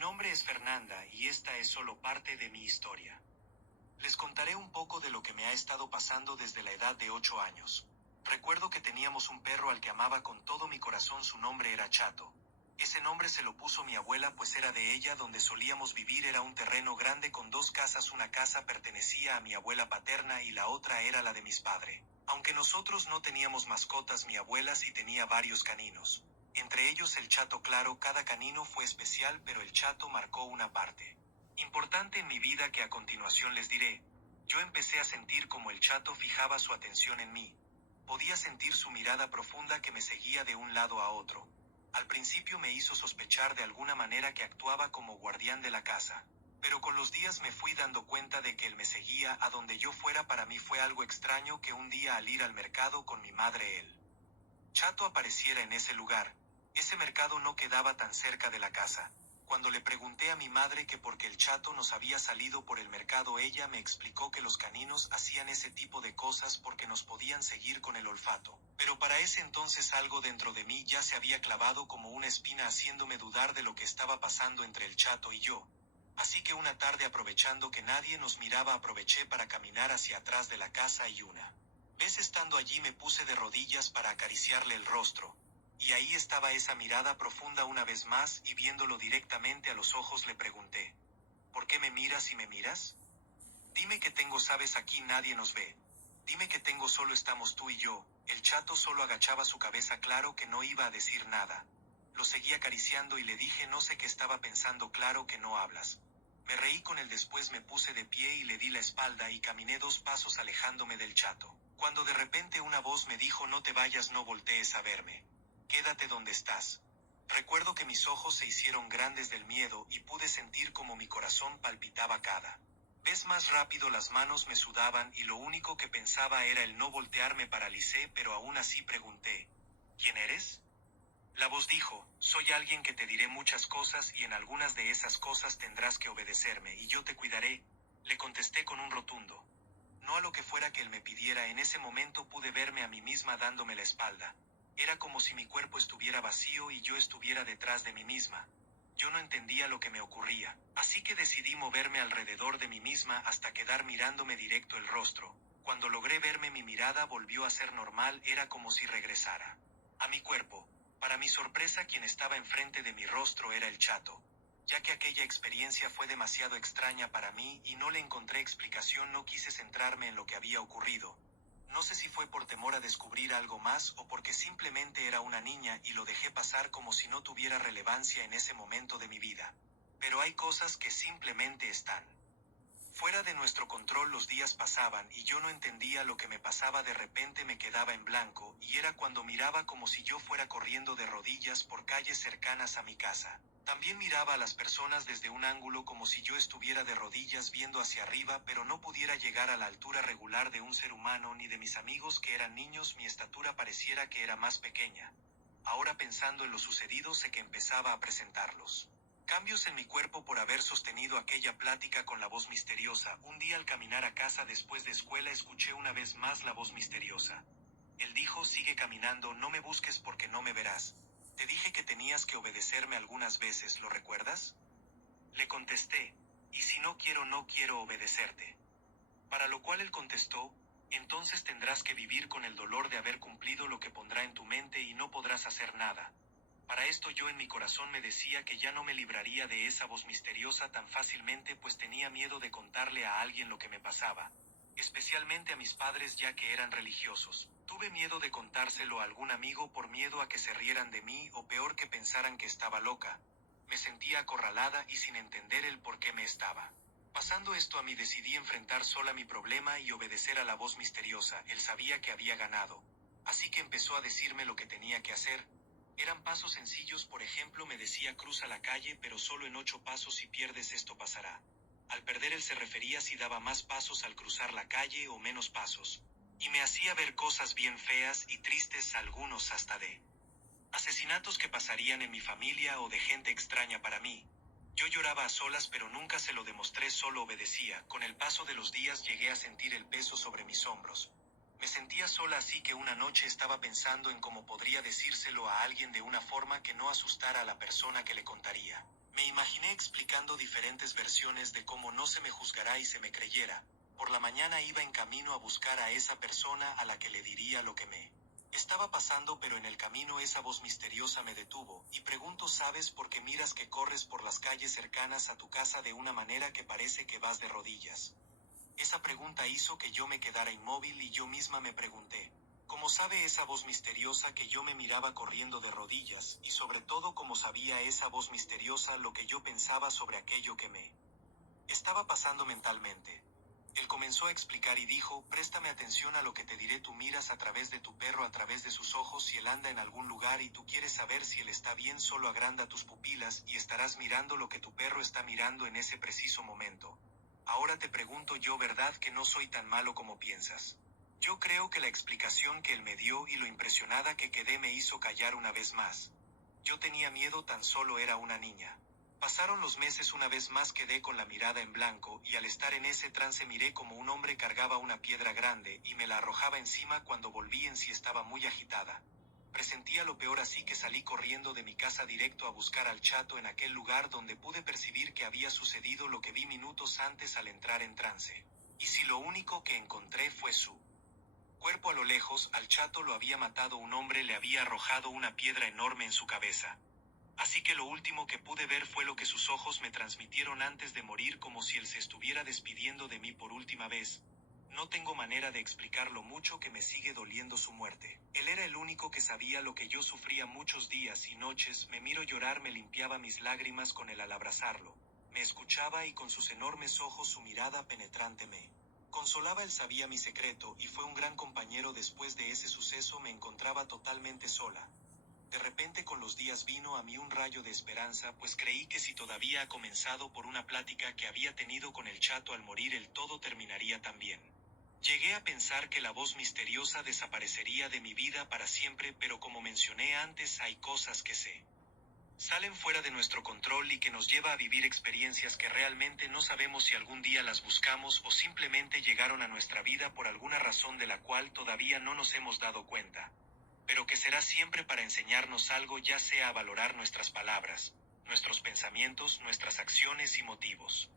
nombre es Fernanda y esta es solo parte de mi historia. Les contaré un poco de lo que me ha estado pasando desde la edad de 8 años. Recuerdo que teníamos un perro al que amaba con todo mi corazón, su nombre era Chato. Ese nombre se lo puso mi abuela pues era de ella donde solíamos vivir, era un terreno grande con dos casas, una casa pertenecía a mi abuela paterna y la otra era la de mis padres. Aunque nosotros no teníamos mascotas, mi abuela sí tenía varios caninos. Entre ellos el Chato, claro, cada canino fue especial, pero el Chato marcó una parte importante en mi vida que a continuación les diré. Yo empecé a sentir como el Chato fijaba su atención en mí. Podía sentir su mirada profunda que me seguía de un lado a otro. Al principio me hizo sospechar de alguna manera que actuaba como guardián de la casa. Pero con los días me fui dando cuenta de que él me seguía a donde yo fuera. Para mí fue algo extraño que un día al ir al mercado con mi madre el Chato apareciera en ese lugar. Ese mercado no quedaba tan cerca de la casa. Cuando le pregunté a mi madre que por qué el Chato nos había salido por el mercado, ella me explicó que los caninos hacían ese tipo de cosas porque nos podían seguir con el olfato. Pero para ese entonces algo dentro de mí ya se había clavado como una espina, haciéndome dudar de lo que estaba pasando entre el Chato y yo. Así que una tarde, aprovechando que nadie nos miraba, aproveché para caminar hacia atrás de la casa y una vez estando allí me puse de rodillas para acariciarle el rostro. Y ahí estaba esa mirada profunda una vez más, y viéndolo directamente a los ojos le pregunté: ¿por qué me miras y me miras? Dime que tengo, sabes, aquí nadie nos ve. Dime que tengo, solo estamos tú y yo. El Chato solo agachaba su cabeza, claro que no iba a decir nada. Lo seguí acariciando y le dije: no sé qué estaba pensando, claro que no hablas. Me reí con él, después me puse de pie y le di la espalda y caminé 2 pasos alejándome del Chato. Cuando de repente una voz me dijo: no te vayas, no voltees a verme. Quédate donde estás. Recuerdo que mis ojos se hicieron grandes del miedo y pude sentir como mi corazón palpitaba cada vez más rápido, las manos me sudaban y lo único que pensaba era el no voltear. Me paralicé, pero aún así pregunté: ¿quién eres? La voz dijo: soy alguien que te diré muchas cosas y en algunas de esas cosas tendrás que obedecerme y yo te cuidaré. Le contesté con un rotundo no a lo que fuera que él me pidiera. En ese momento pude verme a mí misma dándome la espalda. Era como si mi cuerpo estuviera vacío y yo estuviera detrás de mí misma. Yo no entendía lo que me ocurría, así que decidí moverme alrededor de mí misma hasta quedar mirándome directo el rostro. Cuando logré verme, mi mirada volvió a ser normal, era como si regresara a mi cuerpo. Para mi sorpresa, quien estaba enfrente de mi rostro era el Chato. Ya que aquella experiencia fue demasiado extraña para mí y no le encontré explicación, no quise centrarme en lo que había ocurrido. No sé si fue por temor a descubrir algo más o porque simplemente era una niña y lo dejé pasar como si no tuviera relevancia en ese momento de mi vida. Pero hay cosas que simplemente están fuera de nuestro control. Los días pasaban y yo no entendía lo que me pasaba. De repente me quedaba en blanco y era cuando miraba como si yo fuera corriendo de rodillas por calles cercanas a mi casa. También miraba a las personas desde un ángulo como si yo estuviera de rodillas viendo hacia arriba, pero no pudiera llegar a la altura regular de un ser humano ni de mis amigos que eran niños. Mi estatura pareciera que era más pequeña. Ahora, pensando en lo sucedido, sé que empezaba a presentarlos cambios en mi cuerpo por haber sostenido aquella plática con la voz misteriosa. Un día al caminar a casa después de escuela escuché una vez más la voz misteriosa. Él dijo: sigue caminando, no me busques porque no me verás. Te dije que tenías que obedecerme algunas veces, ¿lo recuerdas? Le contesté: y si no quiero, no quiero obedecerte. Para lo cual él contestó: entonces tendrás que vivir con el dolor de haber cumplido lo que pondrá en tu mente y no podrás hacer nada. Para esto yo en mi corazón me decía que ya no me libraría de esa voz misteriosa tan fácilmente, pues tenía miedo de contarle a alguien lo que me pasaba, especialmente a mis padres, ya que eran religiosos. Tuve miedo de contárselo a algún amigo por miedo a que se rieran de mí o peor, que pensaran que estaba loca. Me sentía acorralada y sin entender el por qué me estaba pasando esto a mí. Decidí enfrentar sola mi problema y obedecer a la voz misteriosa. Él sabía que había ganado, así que empezó a decirme lo que tenía que hacer. Eran pasos sencillos, por ejemplo me decía: cruza la calle, pero solo en 8 pasos, si pierdes esto pasará. Al perder él se refería si daba más pasos al cruzar la calle o menos pasos. Y me hacía ver cosas bien feas y tristes, algunos hasta de asesinatos que pasarían en mi familia o de gente extraña para mí. Yo lloraba a solas, pero nunca se lo demostré, solo obedecía. Con el paso de los días llegué a sentir el peso sobre mis hombros. Me sentía sola, así que una noche estaba pensando en cómo podría decírselo a alguien de una forma que no asustara a la persona que le contaría. Me imaginé explicando diferentes versiones de cómo no se me juzgará y se me creyera. Por la mañana iba en camino a buscar a esa persona a la que le diría lo que me estaba pasando, pero en el camino esa voz misteriosa me detuvo, y pregunto, ¿sabes por qué miras que corres por las calles cercanas a tu casa de una manera que parece que vas de rodillas? Esa pregunta hizo que yo me quedara inmóvil y yo misma me pregunté, ¿cómo sabe esa voz misteriosa que yo me miraba corriendo de rodillas? Y sobre todo, ¿cómo sabía esa voz misteriosa lo que yo pensaba sobre aquello que me estaba pasando mentalmente? Él comenzó a explicar y dijo, préstame atención a lo que te diré, tú miras a través de tu perro, a través de sus ojos, si él anda en algún lugar y tú quieres saber si él está bien, solo agranda tus pupilas y estarás mirando lo que tu perro está mirando en ese preciso momento. Ahora te pregunto yo, ¿verdad que no soy tan malo como piensas? Yo creo que la explicación que él me dio y lo impresionada que quedé me hizo callar una vez más. Yo tenía miedo, tan solo era una niña. Pasaron los meses, una vez más quedé con la mirada en blanco, y al estar en ese trance miré como un hombre cargaba una piedra grande y me la arrojaba encima. Cuando volví en sí estaba muy agitada. Presentía lo peor, así que salí corriendo de mi casa directo a buscar al chato en aquel lugar donde pude percibir que había sucedido lo que vi minutos antes al entrar en trance. Y si lo único que encontré fue su cuerpo a lo lejos, al chato lo había matado un hombre, le había arrojado una piedra enorme en su cabeza. Así que lo último que pude ver fue lo que sus ojos me transmitieron antes de morir, como si él se estuviera despidiendo de mí por última vez. No tengo manera de explicar lo mucho que me sigue doliendo su muerte. Él era el único que sabía lo que yo sufría muchos días y noches. Me miro llorar, me limpiaba mis lágrimas con él al abrazarlo. Me escuchaba y con sus enormes ojos, su mirada penetrante me consolaba. Él sabía mi secreto y fue un gran compañero. Después de ese suceso me encontraba totalmente sola. De repente con los días vino a mí un rayo de esperanza, pues creí que si todavía ha comenzado por una plática que había tenido con el chato al morir, el todo terminaría también. Llegué a pensar que la voz misteriosa desaparecería de mi vida para siempre, pero como mencioné antes, hay cosas que se salen fuera de nuestro control y que nos lleva a vivir experiencias que realmente no sabemos si algún día las buscamos o simplemente llegaron a nuestra vida por alguna razón de la cual todavía no nos hemos dado cuenta, pero que será siempre para enseñarnos algo, ya sea a valorar nuestras palabras, nuestros pensamientos, nuestras acciones y motivos.